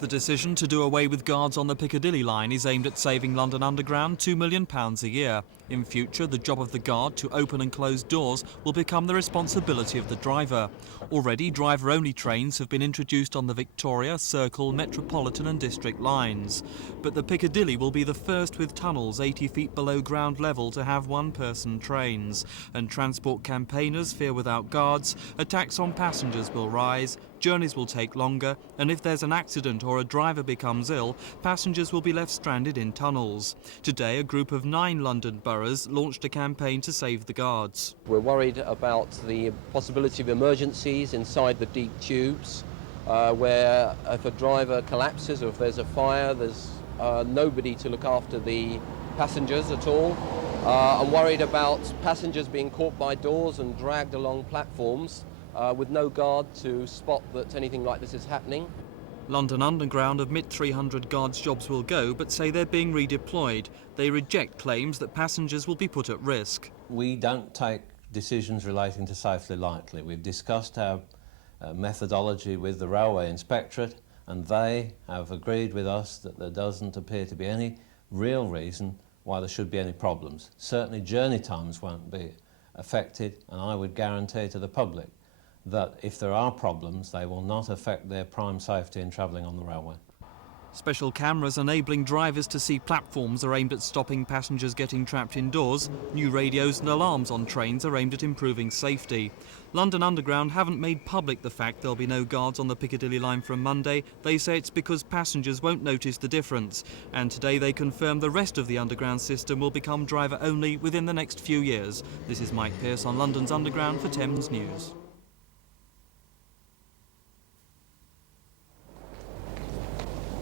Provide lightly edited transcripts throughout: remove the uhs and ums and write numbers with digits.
The decision to do away with guards on the Piccadilly Line is aimed at saving London Underground £2 million a year. In future, the job of the guard to open and close doors will become the responsibility of the driver. Already, driver-only trains have been introduced on the Victoria, Circle, Metropolitan and District lines. But the Piccadilly will be the first with tunnels 80 feet below ground level to have one-person trains. And transport campaigners fear without guards, attacks on passengers will rise, journeys will take longer, and if there's an accident or a driver becomes ill, passengers will be left stranded in tunnels. Today, a group of 9 London boroughs launched a campaign to save the guards. We're worried about the possibility of emergencies inside the deep tubes, where if a driver collapses or if there's a fire, there's nobody to look after the passengers at all. I'm worried about passengers being caught by doors and dragged along platforms with no guard to spot that anything like this is happening. London Underground admit 300 guards' jobs will go, but say they're being redeployed. They reject claims that passengers will be put at risk. We don't take decisions relating to safety lightly. We've discussed our methodology with the Railway Inspectorate, and they have agreed with us that there doesn't appear to be any real reason why there should be any problems. Certainly journey times won't be affected, and I would guarantee to the public that if there are problems, they will not affect their prime safety in travelling on the railway. Special cameras enabling drivers to see platforms are aimed at stopping passengers getting trapped indoors. New radios and alarms on trains are aimed at improving safety. London Underground haven't made public the fact there'll be no guards on the Piccadilly Line from Monday. They say it's because passengers won't notice the difference. And today they confirm the rest of the Underground system will become driver-only within the next few years. This is Mike Pearce on London's Underground for Thames News.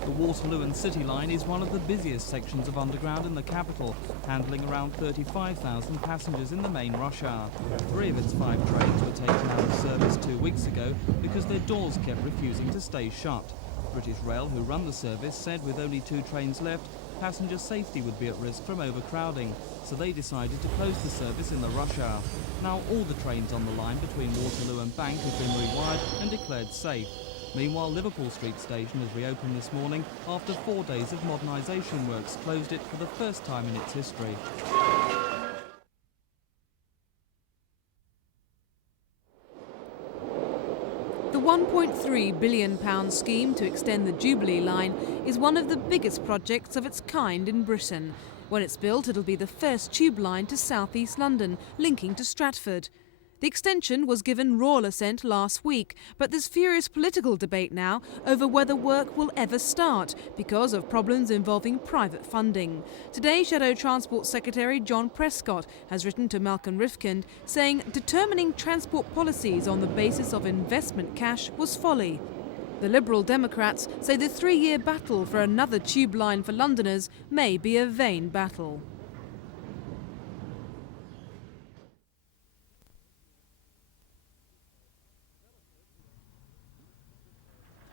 The Waterloo and City Line is one of the busiest sections of Underground in the capital, handling around 35,000 passengers in the main rush hour. 3 of its 5 trains were taken out of service 2 weeks ago because their doors kept refusing to stay shut. British Rail, who run the service, said with only 2 trains left, passenger safety would be at risk from overcrowding, so they decided to close the service in the rush hour. Now all the trains on the line between Waterloo and Bank have been rewired and declared safe. Meanwhile, Liverpool Street Station has reopened this morning after 4 days of modernisation works closed it for the first time in its history. The £1.3 billion scheme to extend the Jubilee Line is one of the biggest projects of its kind in Britain. When it's built, it'll be the first tube line to South East London, linking to Stratford. The extension was given royal assent last week, but there's furious political debate now over whether work will ever start because of problems involving private funding. Today, Shadow Transport Secretary John Prescott has written to Malcolm Rifkind saying determining transport policies on the basis of investment cash was folly. The Liberal Democrats say the 3-year battle for another tube line for Londoners may be a vain battle.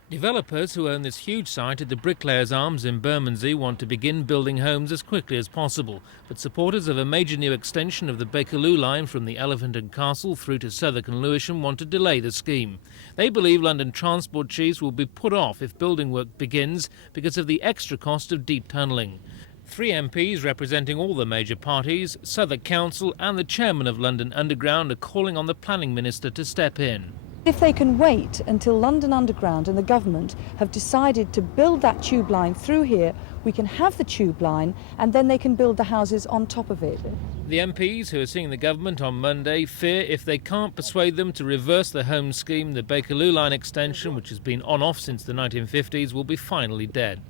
Developers who own this huge site at the Bricklayers Arms in Bermondsey want to begin building homes as quickly as possible. But supporters of a major new extension of the Bakerloo Line from the Elephant and Castle through to Southwark and Lewisham want to delay the scheme. They believe London transport chiefs will be put off if building work begins because of the extra cost of deep tunnelling. 3 MPs representing all the major parties, Southwark Council and the chairman of London Underground are calling on the planning minister to step in. If they can wait until London Underground and the government have decided to build that tube line through here, we can have the tube line and then they can build the houses on top of it. The MPs who are seeing the government on Monday fear if they can't persuade them to reverse the home scheme, the Bakerloo Line extension, which has been on-off since the 1950s, will be finally dead.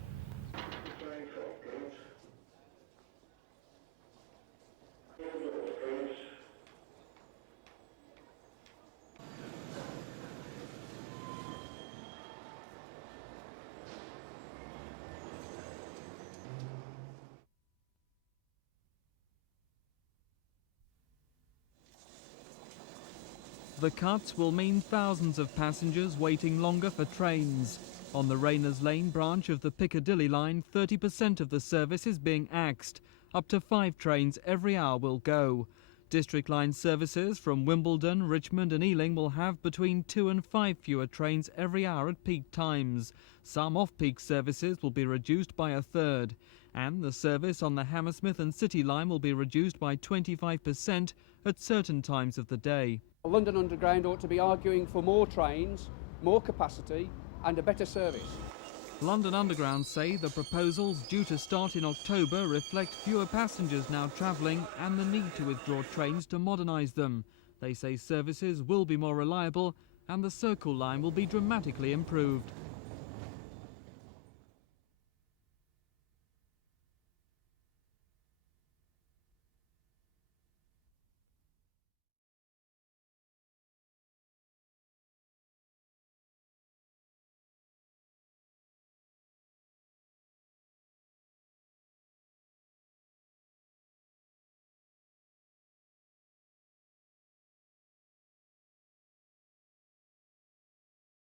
The cuts will mean thousands of passengers waiting longer for trains. On the Rayners Lane branch of the Piccadilly Line, 30% of the service is being axed. Up to 5 trains every hour will go. District Line services from Wimbledon, Richmond and Ealing will have between 2 and 5 fewer trains every hour at peak times. Some off-peak services will be reduced by a third. And the service on the Hammersmith and City Line will be reduced by 25% at certain times of the day. London Underground ought to be arguing for more trains, more capacity and a better service. London Underground say the proposals due to start in October reflect fewer passengers now travelling and the need to withdraw trains to modernise them. They say services will be more reliable and the Circle Line will be dramatically improved.